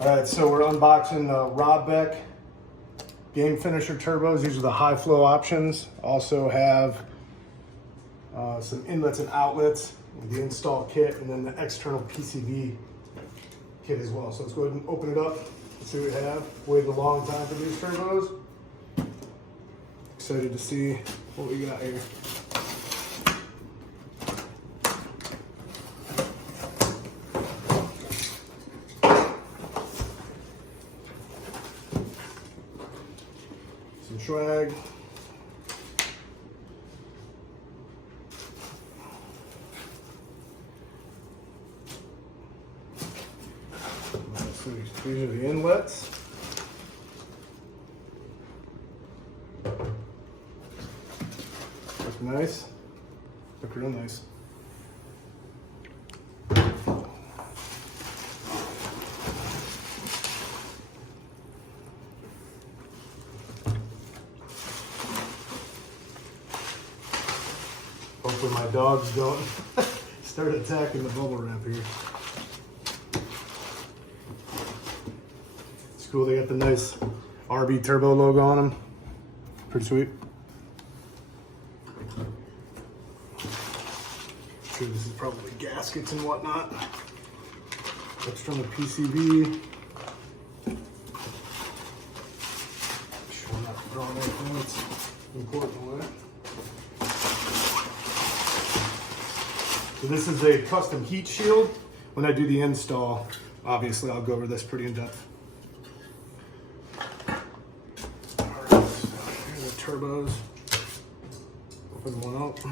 All right, so we're unboxing Rob Beck Game Finisher turbos. These are the high flow options. Also have some inlets and outlets, the install kit, and then the external PCB kit as well. So let's go ahead and open it up and see what we have. Waited a long time for these turbos. Excited to see what we got here. Some swag. So these are the inlets. Look nice. Look real nice. Hopefully my dogs don't start attacking the bubble wrap here. It's cool, they got the nice RB Turbo logo on them. Pretty sweet. Sure, this is probably gaskets and whatnot. External PCB. Sure, I'm not throwing anything that's important away. So this is a custom heat shield. When I do the install, obviously I'll go over this pretty in depth. All right, so here are the turbos. Open one up.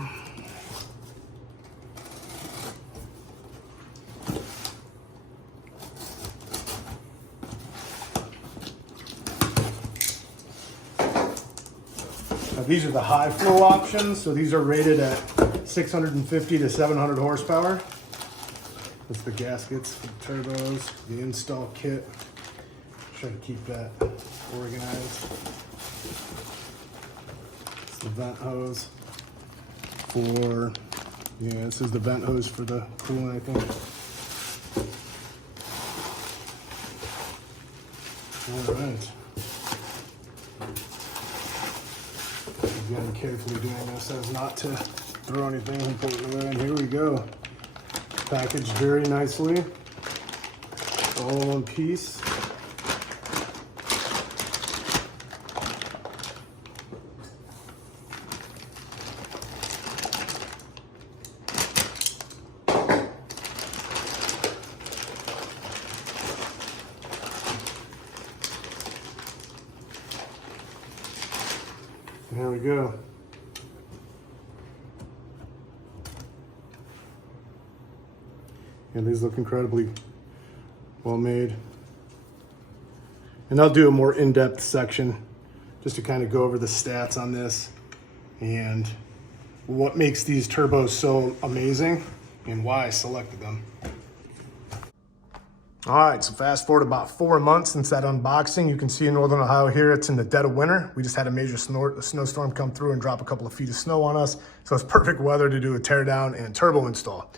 Now these are the high flow options. So these are rated at 650 to 700 horsepower. That's the gaskets, the turbos, the install kit. Try to keep that organized. It's the vent hose for, yeah, this is the vent hose for the coolant, I think. All right. Again, carefully doing this as not to throw anything important away, and here we go. Packaged very nicely, all in one piece. There we go. And these look incredibly well made. And I'll do a more in-depth section just to kind of go over the stats on this and what makes these turbos so amazing and why I selected them. All right, so fast forward about 4 months since that unboxing. You can see in Northern Ohio here, it's in the dead of winter. We just had a major snowstorm come through and drop a couple of feet of snow on us. So it's perfect weather to do a teardown and turbo install.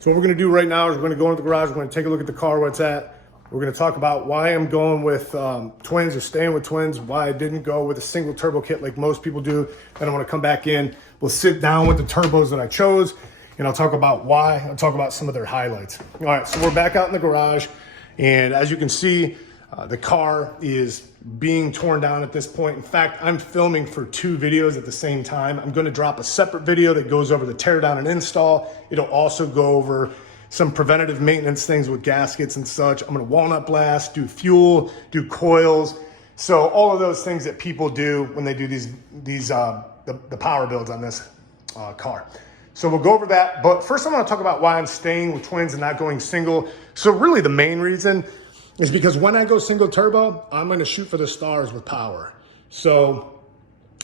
So what we're gonna do right now is we're gonna go into the garage, we're gonna take a look at the car, where it's at. We're gonna talk about why I'm going with twins or staying with twins, why I didn't go with a single turbo kit like most people do. Then I wanna come back in, we'll sit down with the turbos that I chose, and I'll talk about why, I'll talk about some of their highlights. All right, so we're back out in the garage, and as you can see, the car is being torn down at this point. In fact, I'm filming for 2 videos at the same time. I'm gonna drop a separate video that goes over the teardown and install. It'll also go over some preventative maintenance things with gaskets and such. I'm gonna walnut blast, do fuel, do coils. So all of those things that people do when they do the power builds on this car. So we'll go over that, but first I wanna talk about why I'm staying with twins and not going single. So really the main reason is because when I go single turbo, I'm gonna shoot for the stars with power. So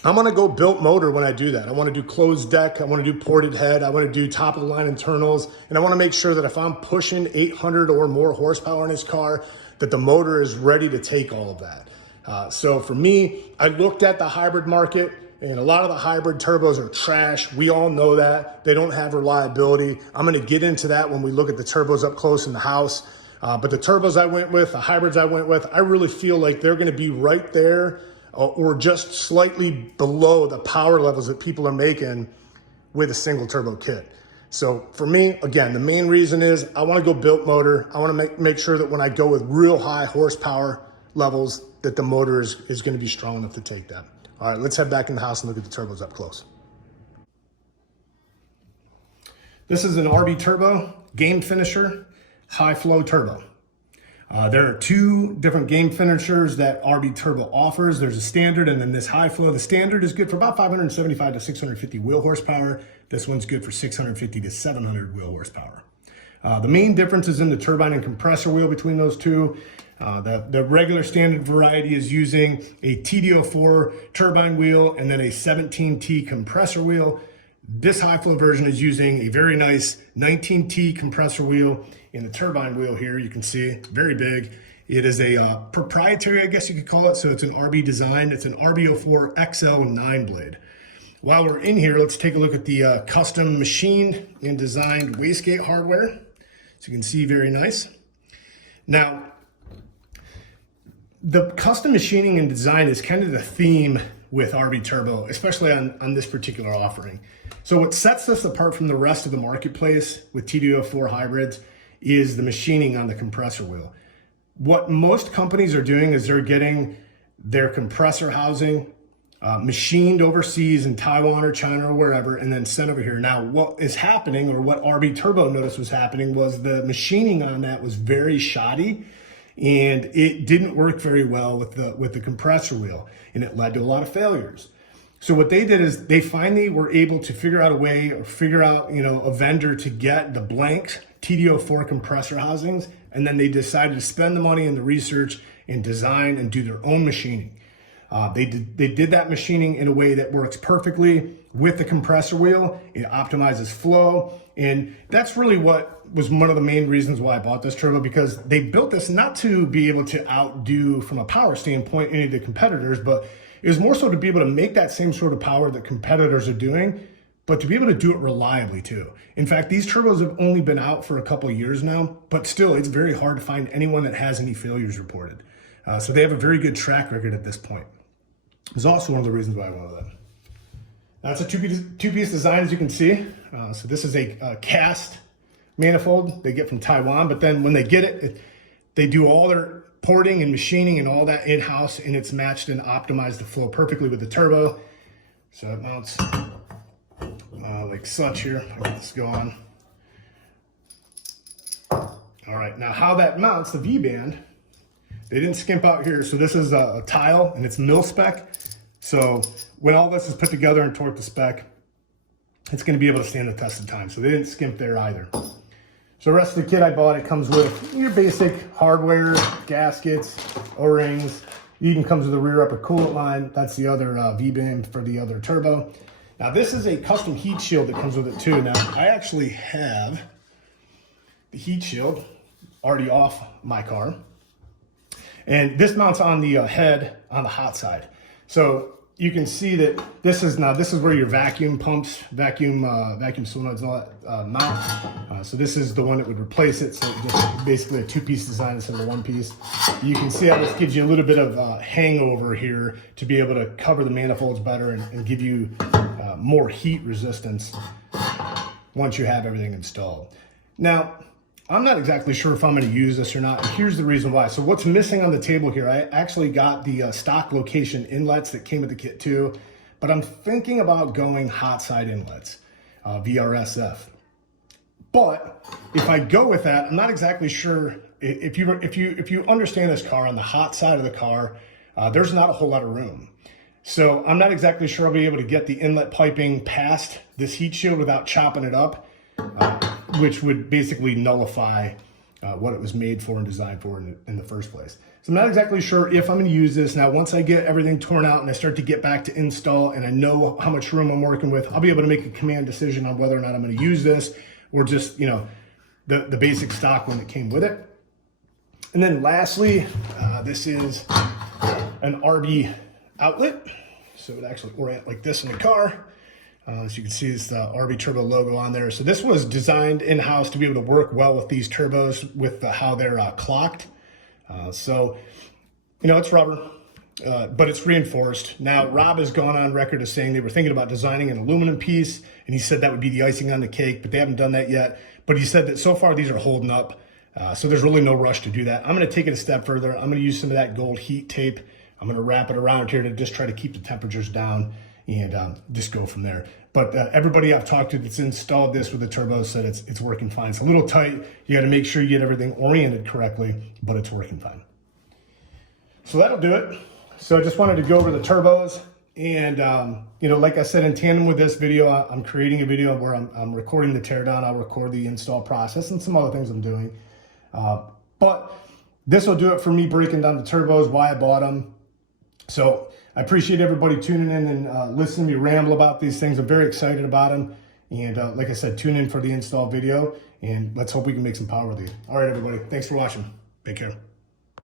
I'm gonna go built motor when I do that. I wanna do closed deck, I wanna do ported head, I wanna do top of the line internals, and I wanna make sure that if I'm pushing 800 or more horsepower in this car, that the motor is ready to take all of that. So for me, I looked at the hybrid market, and a lot of the hybrid turbos are trash. We all know that. They don't have reliability. I'm gonna get into that when we look at the turbos up close in the house. But the turbos I went with, the hybrids I went with, I really feel like they're going to be right there or just slightly below the power levels that people are making with a single turbo kit. So for me, again, the main reason is I want to go built motor. I want to make sure that when I go with real high horsepower levels, that the motor is going to be strong enough to take that. All right, let's head back in the house and look at the turbos up close. This is an RB Turbo Game Finisher high flow turbo. There are two different game finishers that RB Turbo offers. There's a standard and then this high flow. The standard is good for about 575 to 650 wheel horsepower. This one's good for 650 to 700 wheel horsepower. The main difference is in the turbine and compressor wheel between those two. The regular standard variety is using a TD04 turbine wheel and then a 17T compressor wheel. This high flow version is using a very nice 19T compressor wheel. In the turbine wheel here, you can see very big. It is a proprietary, I guess you could call it. So it's an RB design. It's an RB04 XL 9 blade. While we're in here, let's take a look at the custom machined and designed Wastegate hardware. So you can see very nice. Now, the custom machining and design is kind of the theme with RB Turbo, especially on this particular offering. So what sets this apart from the rest of the marketplace with TD04 hybrids is the machining on the compressor wheel. What most companies are doing is they're getting their compressor housing machined overseas in Taiwan or China or wherever, and then sent over here. Now, what is happening, or what RB Turbo noticed was happening, was the machining on that was very shoddy, and it didn't work very well with the compressor wheel, and it led to a lot of failures. So what they did is they finally were able to figure out a way, or figure out, a vendor to get the blank TD04 compressor housings, and then they decided to spend the money in the research and design and do their own machining. They did that machining in a way that works perfectly with the compressor wheel. It optimizes flow, and that's really what was one of the main reasons why I bought this turbo, because they built this not to be able to outdo from a power standpoint any of the competitors, but it was more so to be able to make that same sort of power that competitors are doing, but to be able to do it reliably too. In fact, these turbos have only been out for a couple of years now, but still it's very hard to find anyone that has any failures reported. So they have a very good track record at this point. It's also one of the reasons why I wanted that. That's a two-piece design, as you can see. So this is a cast manifold they get from Taiwan, but then when they get it, they do all their porting and machining and all that in-house, and it's matched and optimized to flow perfectly with the turbo. So it mounts like such here. I'll get this going. All right, now how that mounts, the V-band, they didn't skimp out here. So this is a Tial, and it's mil spec. So when all this is put together and torqued to spec, it's going to be able to stand the test of time. So they didn't skimp there either. So the rest of the kit I bought, it comes with your basic hardware, gaskets, O-rings. It even comes with a rear upper coolant line. That's the other V-band for the other turbo. Now this is a custom heat shield that comes with it too. Now I actually have the heat shield already off my car. And this mounts on the head on the hot side. So you can see that this is where your vacuum pumps, vacuum solenoids and all that mount. So this is the one that would replace it. So just basically a two-piece design instead of a one-piece. You can see how this gives you a little bit of hangover here to be able to cover the manifolds better and give you more heat resistance once you have everything installed. Now, I'm not exactly sure if I'm going to use this or not, and here's the reason why. So what's missing on the table here, I actually got the stock location inlets that came with the kit too, but I'm thinking about going hot side inlets, VRSF. But if I go with that, I'm not exactly sure if you understand this car, on the hot side of the car, there's not a whole lot of room. So I'm not exactly sure I'll be able to get the inlet piping past this heat shield without chopping it up. Which would basically nullify what it was made for and designed for in the first place. So I'm not exactly sure if I'm going to use this. Now, once I get everything torn out and I start to get back to install and I know how much room I'm working with, I'll be able to make a command decision on whether or not I'm going to use this or just, the basic stock one that came with it. And then lastly, this is an RB outlet. So it actually orient like this in the car. As you can see, it's the RB Turbo logo on there. So this was designed in-house to be able to work well with these turbos with how they're clocked. So, you know, it's rubber, but it's reinforced. Now, Rob has gone on record as saying they were thinking about designing an aluminum piece, and he said that would be the icing on the cake, but they haven't done that yet. But he said that so far these are holding up, so there's really no rush to do that. I'm going to take it a step further. I'm going to use some of that gold heat tape. I'm going to wrap it around here to just try to keep the temperatures down and just go from there. But everybody I've talked to that's installed this with the turbo said it's working fine. It's a little tight. You got to make sure you get everything oriented correctly, but it's working fine. So that'll do it. So I just wanted to go over the turbos. And, you know, like I said, in tandem with this video, I'm creating a video where I'm recording the teardown. I'll record the install process and some other things I'm doing. But this will do it for me breaking down the turbos, why I bought them. So I appreciate everybody tuning in and listening to me ramble about these things. I'm very excited about them. And like I said, tune in for the install video, and let's hope we can make some power with you. All right, everybody. Thanks for watching. Take care.